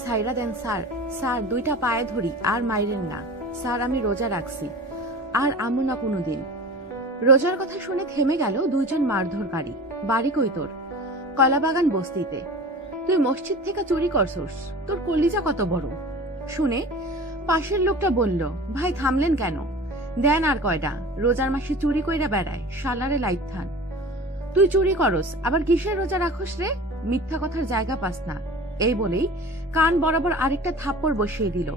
ছাইরা দেন sir, sir দুইটা পায়ে ধরি, আর মাইরেন না স্যার, আমি রোজা রাখছি, আর আমু না কোনোদিন। রোজার কথা শুনে থেমে গেল দুইজন মারধরকারী। বাড়ি কই তোর? কলাবাগান বস্তিতে। তুই মসজিদ থেকে চুরি করছস? তোর কলিজা কত বড়? শুনে পাশের লোকটা বলল, ভাই থামলেন কেন? দেন আর কয়টা, রোজার মাসে চুরি কইরা বেড়ায়, শালারে লাইট থান। তুই চুরি করস, আবার কিসের রোজা রাখস রে? মিথ্যা কথার জায়গা পাস না। এই বলেই কান বরাবর আরেকটা থাপ্পড় বসিয়ে দিল।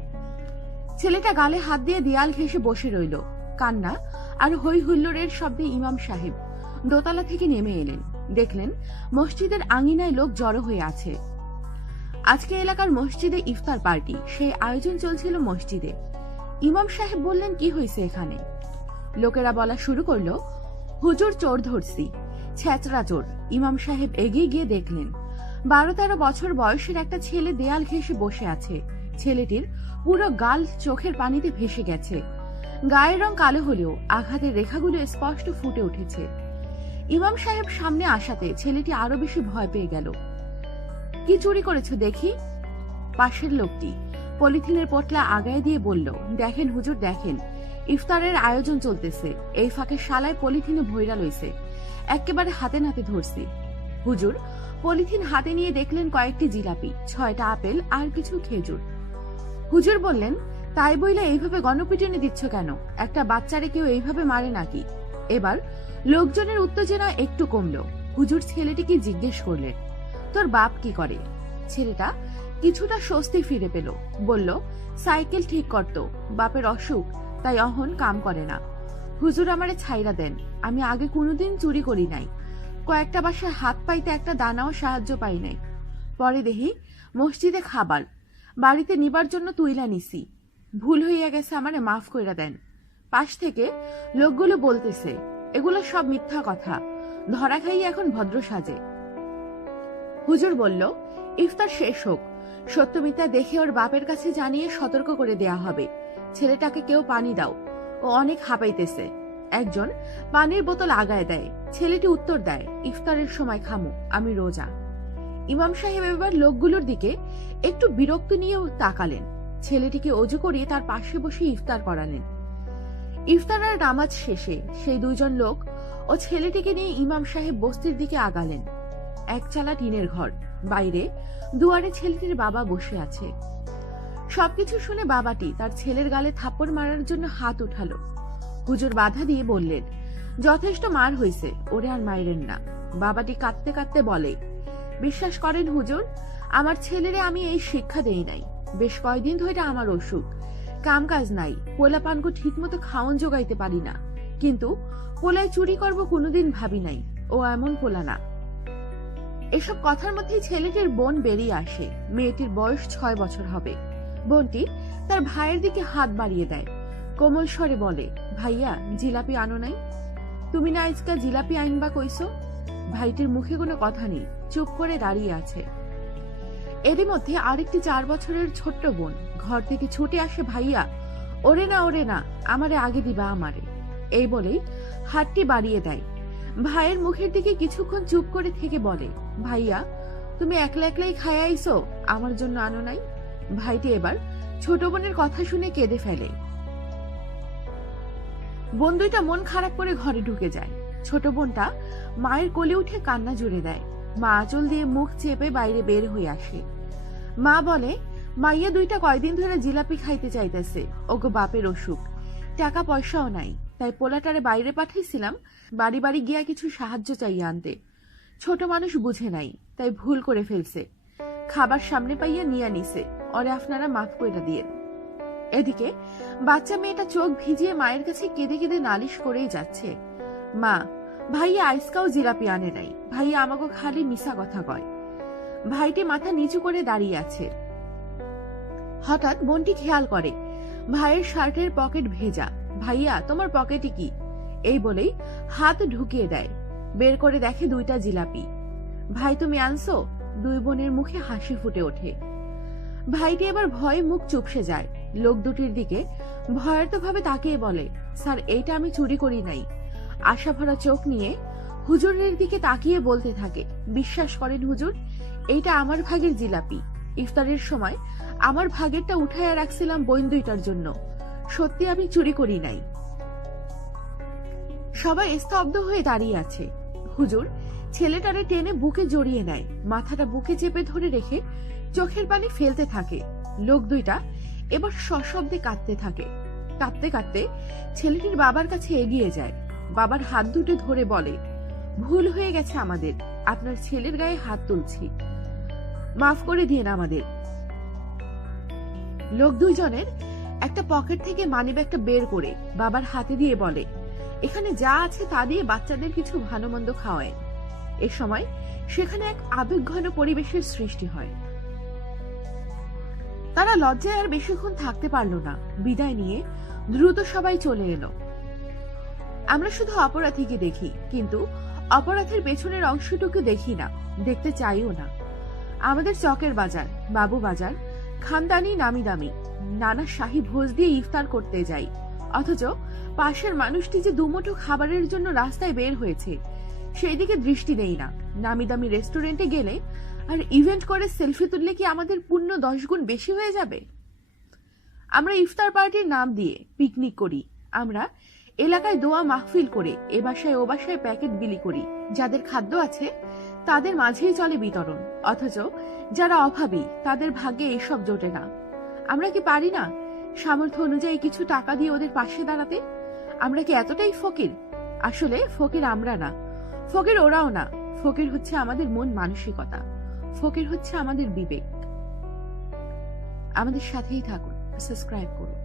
ছেলেটা গালে হাত দিয়ে দেয়াল ঘেঁষে বসে রইল। কান্না আর হই হুল্লোড়ের শব্দে ইমাম সাহেব দোতলা থেকে নেমে এলেন। দেখলেন মসজিদের আঙিনায় লোক জড়ো হয়ে আছে। আজকে এলাকার মসজিদে ইফতার পার্টি, সেই আয়োজন চলছিল মসজিদে। ইমাম সাহেব বললেন, কি হয়েছে এখানে? লোকেরা বলা শুরু করলো, হুজুর চোর ধরছি, ছেচরা চোর। ইমাম সাহেব এগিয়ে গিয়ে দেখলেন 12-13 বছর বয়সের একটা ছেলে দেয়াল ঘেঁষে বসে আছে। ছেলেটির পুরো গাল চোখের পানিতে ভেসে গেছে। গায়ের রং কালো হলেও আঘাতের রেখাগুলো স্পষ্ট ফুটে উঠেছে। ইমাম সাহেব সামনে আসাতে ছেলেটি আরো বেশি ভয় পেয়ে গেল। কি চুরি করেছো দেখি? পাশের লোকটি পলিথিনের পোটলা আগায় দিয়ে বলল, দেখেন হুজুর দেখেন, ইফতারের আয়োজন চলতেছে, এই ফাঁকে শালায় পলিথিনে ভৈরা লইছে, একেবারে হাতে নাতে ধরছি। হুজুর পলিথিন হাতে নিয়ে দেখলেন কয়েকটি জিলাপি, 6টা আপেল আর কিছু খেজুর। হুজুর বললেন, তাই বইলে এইভাবে গণপিটুনি দিচ্ছ কেন? একটা বাচ্চারে কেউ এইভাবে মারে নাকি? এবার লোকজনের উত্তেজনা একটু কমলো। হুজুর ছেলেটিকে জিজ্ঞেস করলেন, তোর বাপ কি করে? ছেলেটা কিছুটা স্বস্তি ফিরে পেল। বলল, সাইকেল ঠিক করতো, বাপের অসুখ, তাই অহন কাম করে না। হুজুর আমারে ছাইরা দেন, আমি আগে কোনোদিন চুরি করি নাই, কয়েকটা বাসায় হাত পাইতে একটা দানাও সাহায্য পাই নাই। পরে দেখি মসজিদে খাবার, বাড়িতে নিবার জন্য তুইলা নিছি, ভুল হইয়া গেছে, আমারে মাফ কইরা দেন। পাশ থেকে লোকগুলো বলতেছে, এগুলো সব মিথ্যা কথা, ধরা খাই এখন ভদ্র সাজে। হুজুর বলল, ইফতার শেষ হোক, সত্য মিথ্যা দেখে ওর বাপের কাছে জানিয়ে সতর্ক করে দেয়া হবে। ছেলেটাকে কেউ পানি দাও, ও অনেক হাঁপাইতেছে। একজন পানির বোতল আগায় দেয়। ছেলেটি উত্তর দেয়, ইফতারের সময় খামু, আমি রোজা। ইমাম সাহেব এবার লোকগুলোর দিকে একটু বিরক্ত নিয়েও তাকালেন। ছেলেটিকে অজু করিয়ে তার পাশে বসে ইফতার করালেন। ইফতার আর নামাজ শেষে সেই দুইজন লোক ও ছেলেটিকে নিয়ে ইমাম সাহেব বস্তির দিকে আগালেন। একচালা টিনের ঘর, বাইরে দুয়ারে ছেলেটির বাবা বসে আছে। সবকিছু শুনে বাবাটি তার ছেলের গালে থাপ্পড় মারার জন্য হাত উঠালো। হুজুর বাধা দিয়ে বললেন, যথেষ্ট মার হইছে, ওরে আর মাইরেন না। বাবাটি কাঁদতে কাঁদতে বলে, বিশ্বাস করেন হুজুর, আমার ছেলেরে আমি এই শিক্ষা দেই নাই। বেশ কয়দিন ধরে আমার অসুখ, কাম কাজ নাই, পোলা পানকু ঠিক মতো খাওয়ন জোগাইতে পারি না। কিন্তু পোলায় চুরি করব কোনোদিন ভাবি নাই, ও এমন পোলা না। এসব কথার মধ্যে ছেলেটির বোন বেরিয়ে আসে। মেয়েটির বয়স 6 বছর হবে। বোনটি তার ভাইয়ের দিকে হাত বাড়িয়ে দেয়, কোমল স্বরে বলে, ভাইয়া জিলাপি আনো নাই? তুমি না আজকা জিলাপি আইনবা কইছো? ভাইটির মুখে কোনো কথা নেই, চুপ করে দাঁড়িয়ে আছে। এরই মধ্যে আরেকটি 4 বছরের ছোট্ট বোন ঘর থেকে ছুটে আসে, ভাইয়া ওরে না ওরে না, আমারে আগে দিবা আমারে। এই বলেই হাতটি বাড়িয়ে দেয়। ভাইয়ের মুখের দিকে কিছুক্ষণ চুপ করে থেকে বলে, ভাইয়া তুমি একলা একলাই খায় আইসো, আমার জন্য আনো নাই? ভাইটি এবার ছোট বোনের কথা শুনে কেঁদে ফেলে। বোন দুইটা মন খারাপ করে ঘরে ঢুকে যায়। ছোট বোনটা মায়ের কোলে উঠে কান্না জুড়ে দেয়। মা আঁচল দিয়ে মুখ চেপে বাইরে বের হয়ে আসে। মা বলে, মাইয়া দুইটা কয়দিন ধরে জিলাপি খাইতে চাইতেছে, ওগো বাপের অসুখ, টাকা পয়সাও নাই, তাই পোলাটারে বাইরে পাঠাইছিলাম বাড়ি বাড়ি গিয়া কিছু সাহায্য চাইয়া আনতে। ছোট মানুষ বুঝে নাই, তাই ভুল করে ফেলছে, খাবার সামনে পাইয়া নিয়া নিছে, ওরে আপনারা মাফ কইরা দিয়েন। এদিকে বাচ্চা মেয়েটা চোখ ভিজিয়ে মায়ের কাছে কেঁদে কেঁদে নালিশ করেই যাচ্ছে, মা ভাইয়া আইসকাও জিলাপি আনে নাই, ভাইয়া আমাকে খালি মিশা কথা কয়। ভাইটি মাথা নিচু করে দাঁড়িয়ে আছে। হঠাৎ বোনটি খেয়াল করে ভাইয়ের শার্টের পকেট ভেজা। ভাইয়া তোমার পকেটে কি? এই বলেই হাত ঢুকিয়ে দেয়। বের করে দেখে 2টা জিলাপি। ভাই তুমি আনছো? দুই বোনের মুখে হাসি ফুটে ওঠে। ভাইটি এবার ভয়ে মুখ চুপসে যায়। লোক দুটির দিকে ভয়ার্তভাবে তাকিয়ে বলে, স্যার এইটা আমি চুরি করি নাই। আশা ভরা চোখ নিয়ে হুজুরের দিকে তাকিয়ে বলতে থাকে, বিশ্বাস করেন হুজুর, এইটা আমার ভাগের জিলাপি, ইফতারের সময় আমার ভাগেরটা উঠাইয়া রাখছিলাম বোন দুইটার জন্য। সত্যি আমি চুরি করি নাই। সবাই স্তব্ধ হয়ে দাঁড়িয়ে আছে। হুজুর ছেলেটারে টেনে বুকে জড়িয়ে নেয়, মাথাটা বুকে চেপে ধরে রেখে চোখের পানি ফেলতে থাকে। লোক দুইটা এবার সশব্দে কাঁদতে থাকে। কাঁদতে কাঁদতে ছেলেটির বাবার কাছে এগিয়ে যায়। বাবার হাত দুটো ধরে বলে, ভুল হয়ে গেছে আমাদের, আপনার ছেলের গায়ে হাত তুলছি, মাফ করে দিন আমাদের। লোক দুইজনের একটা পকেট থেকে মানিব্যাগটা বের করে বাবার হাতে দিয়ে বলে, এখানে যা আছে তা দিয়ে বাচ্চাদের কিছু ভালো মন্দ খাওয়ায়। এ সময় সেখানে এক আবেগঘন পরিবেশের সৃষ্টি হয়। তারা লজ্জায় আর বেশিক্ষণ থাকতে পারলো না। বিদায় নিয়ে দ্রুত সবাই চলে এলো। আমরা শুধু অপরাধীকে দেখি, কিন্তু অপরাধের পেছনের অংশটুকু দেখি না, দেখতে চাইও না। আমাদের চকের বাজার, বাবু বাজার, খানদানি নামি দামি নানা শাহী ভোজ দিয়ে ইফতার করতে যাই, অথচ পাশের মানুষটি যে দুমুঠো খাবারের জন্য রাস্তায় বের হয়েছে সেই দিকে দৃষ্টি দেই না। নামি দামি রেস্টুরেন্টে গেলে আর ইভেন্ট করে সেলফি তুললে কি আমাদের পুণ্য 10 গুণ বেশি হয়ে যাবে? আমরা ইফতার পার্টির নাম দিয়ে পিকনিক করি, আমরা এলাকায় দোয়া মাহফিল করে এ বাসায় ও বাসায় প্যাকেট বিলি করি। যাদের খাদ্য আছে তাদের মাঝেই চলে বিতরণ, অথচ যারা অভাবী তাদের ভাগ্যে এসব জোটে না। আমরা কি পারি না সামর্থ্য অনুযায়ী কিছু টাকা দিয়ে ওদের পাশে দাঁড়াতে? আমরা কি এতটাই ফকির? আসলে ফকির আমরা না, ফকির ওরাও না। ফকির হচ্ছে আমাদের মন মানসিকতা, ফকির হচ্ছে আমাদের বিবেক। আমাদের সাথেই থাকুন, সাবস্ক্রাইব করুন।